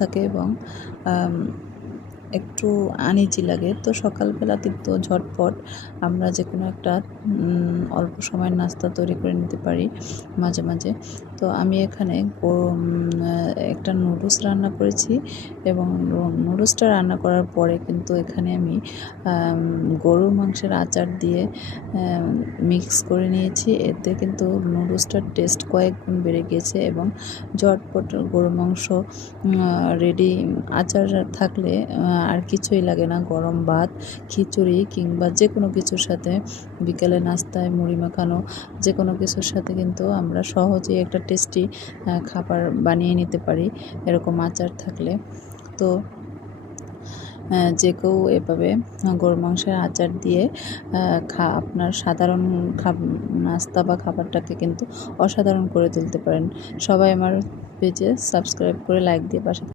থাকে এবং একটু আনইজি লাগে। তো সকালবেলা কিন্তু ঝটপট আমরা যে কোনো একটা অল্প সময়ের নাস্তা তৈরি করে নিতে পারি মাঝে মাঝে। তো আমি এখানে একটা নুডলস রান্না করেছি এবং নুডলসটা রান্না করার পরে কিন্তু এখানে আমি গরুর মাংসের আচার দিয়ে মিক্স করে নিয়েছি। এতে কিন্তু নুডলসটার টেস্ট কয়েক গুণ বেড়ে গিয়েছে এবং ঝটপট গরুর মাংস রেডি। আচার থাকলে আর কিছুই লাগে না। গরম ভাত, খিচুড়ি কিংবা যে কোনো কিছুর সাথে বিকেলে নাস্তায় মুড়ি মাখানো যে কোনো কিছুর সাথে কিন্তু আমরা সহজেই একটা টেস্টি খাবার বানিয়ে নিতে পারি এরকম আচার থাকলে। তো যে কেউ এভাবে গরুর মাংসের আচার দিয়ে আপনার সাধারণ নাস্তা বা খাবারটাকে কিন্তু অসাধারণ করে তুলতে পারেন। সবাই আমার পেজে সাবস্ক্রাইব করে লাইক দিয়ে পাশে